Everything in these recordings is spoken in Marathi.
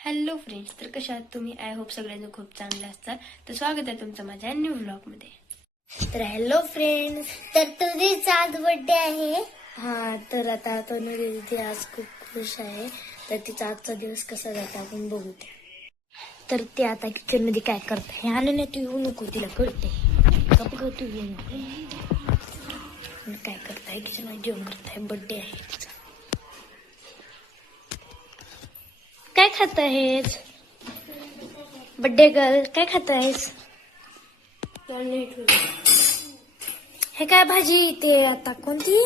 हॅलो फ्रेंड्स तर कशा आहात तुम्ही? आय होप सगळ्यांना खूप चांगले असतात. तर स्वागत आहे तुमचं माझ्या न्यू मध्ये. तर हॅलो फ्रेंड्स तर तुझीच आज बर्थडे आहे. हा तर आता तनु दीदी आज खूप खुश आहे. तर तिचा आजचा दिवस कसा जातो आपण बघू तर ते आता किचनमध्ये काय करते? आणि तू येऊ नको तिला कळते तू येऊ नको. आणि काय करताय? किचनमध्ये जेवण करताय? बर्थडे आहे तिचा. खात आहेस बर्थडे गर्ल काय खात आहेस हे काय भाजी ते आता? कोणती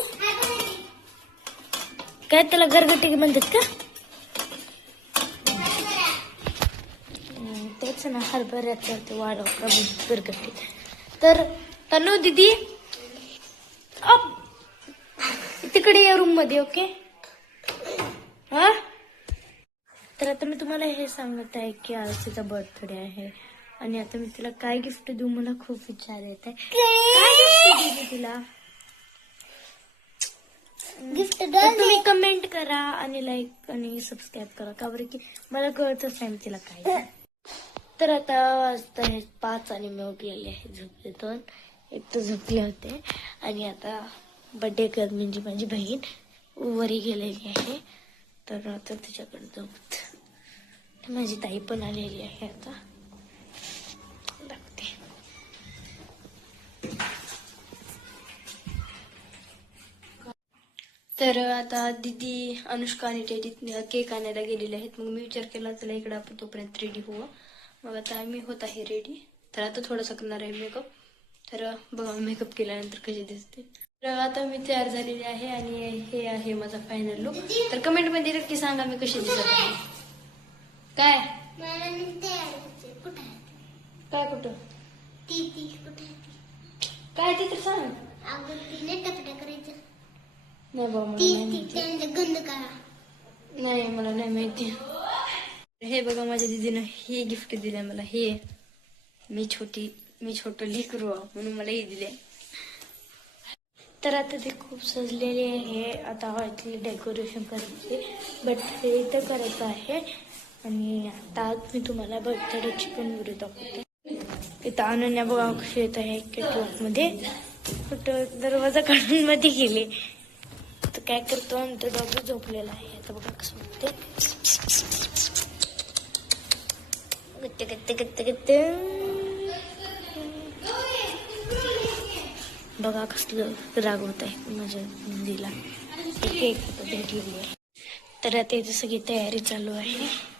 काय त्याला गरगटी म्हणतात का तेच ना हरभऱ्याचं ते वाढव गरगटी तर तनु दीदी तिकडे या रूम मध्ये ओके हा? तर आता मी तुम्हाला हे सांगत आहे की आज तिचा बर्थडे आहे. आणि आता मी तिला काय गिफ्ट देऊ मला खूप विचार येत आहे. तिला? गिफ्ट तुम्ही कमेंट करा आणि लाईक आणि सबस्क्राईब करा. का बरं की मला कळतच नाही तिला काय. तर आता वाजता आहे पाच आणि मी उठलेले आहे झोपेतून. एक तर झोपले होते. आणि आता बर्थडे कर म्हणजे माझी बहीण वरी गेलेली आहे. तर आता तिच्याकडे जाऊत माझी ताई पण आलेली आहे आता. तर आता दीदी अनुष्का आणि टेडी केक आणायला गेलेले आहेत. मग मी विचार केला चला इकडे आपण तोपर्यंत रेडी होऊ. मग आता मी होत आहे रेडी तर आता थोडासा करणार आहे मेकअप तर बघा मेकअप केल्यानंतर कशी दिसते. तर आता मी तयार झालेली आहे आणि हे आहे माझा फायनल लुक तर कमेंटमध्ये नक्की सांगा मी कशी दिसत आहे. काय? काय कुठं? काय ते तर सांग. नाही बाबा मला नाही माहिती. नाही मला नाही माहिती. हे बघा माझ्या दीदीनं हे गिफ्ट दिलंय मला. हे मी छोटी मी छोट लेकरू आहे, म्हणून मला हे दिले तर आता ते खूप सजलेले आहे. आता इथले डेकोरेशन करायचे बर्थडे इथं करायचं आहे. आणि आता मी तुम्हाला बर्थडेची पण व्हिडिओ दाखवते. इथं अनन्या बघा कशी येत आहे केटलॉकमध्ये. कुठं दरवाजा काढून मध्ये गेले. तर काय करतो आमचा तो डॉगी झोपलेला आहे. आता बघा कसं म्हणते गत्ते गत्ते गत्ते गत्ते बघा कसलं रागवत आहे माझ्या नंदीला केक भेटलेली आहे. तर आता जसं सगळी तयारी चालू आहे.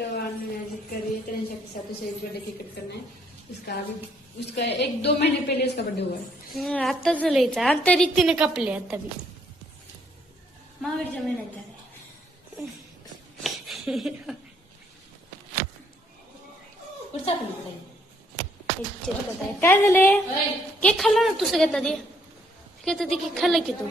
तो मैजिक करिए तेरह के साथ उसे बर्थडे केक कट करना है। उसका अभी उसका एक दो महीने पहले उसका बर्थडे हुआ है। हं, आता झालंयचा आणि तरी तिने कापले आता बी महावीरच्या महिन्यात झालाय पुढचा पण. एक. काय झालंय केक खाल्ला ना तू सगळ्यात आधी सगळ्यात आधी केक खाल्ला की तू?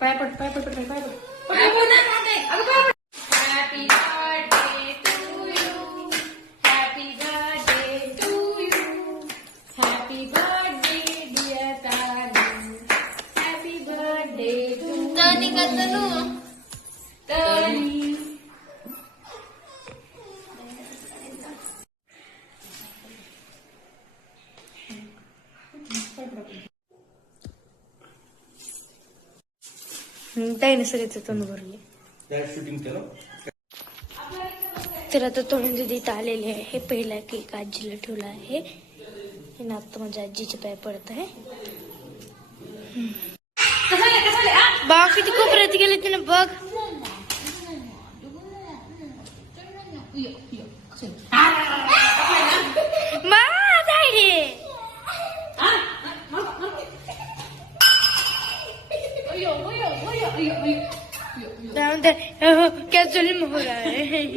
पाय पड पाय पड पाय पड. पाय पड डायनासरीचं तोंड भरले शूटिंग केलं तर आता तोंड इथं आलेले आहे पहिला केक आजीला ठेवला आहे हे आता माझ्या आजीचे पाय पडत आहे बा किती खूप रत गेले तिने बघ che sono il morale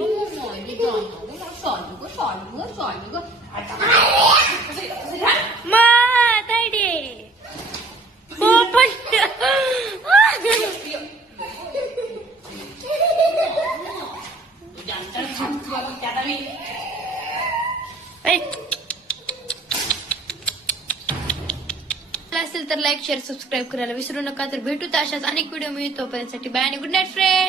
ma dai di Ehi तर लाईक शेअर सबस्क्राईब करायला विसरू नका. तर भेटू तर अशाच अनेक व्हिडिओ मिळतो पर्यंत बाय आणि गुड नाईट फ्रेंड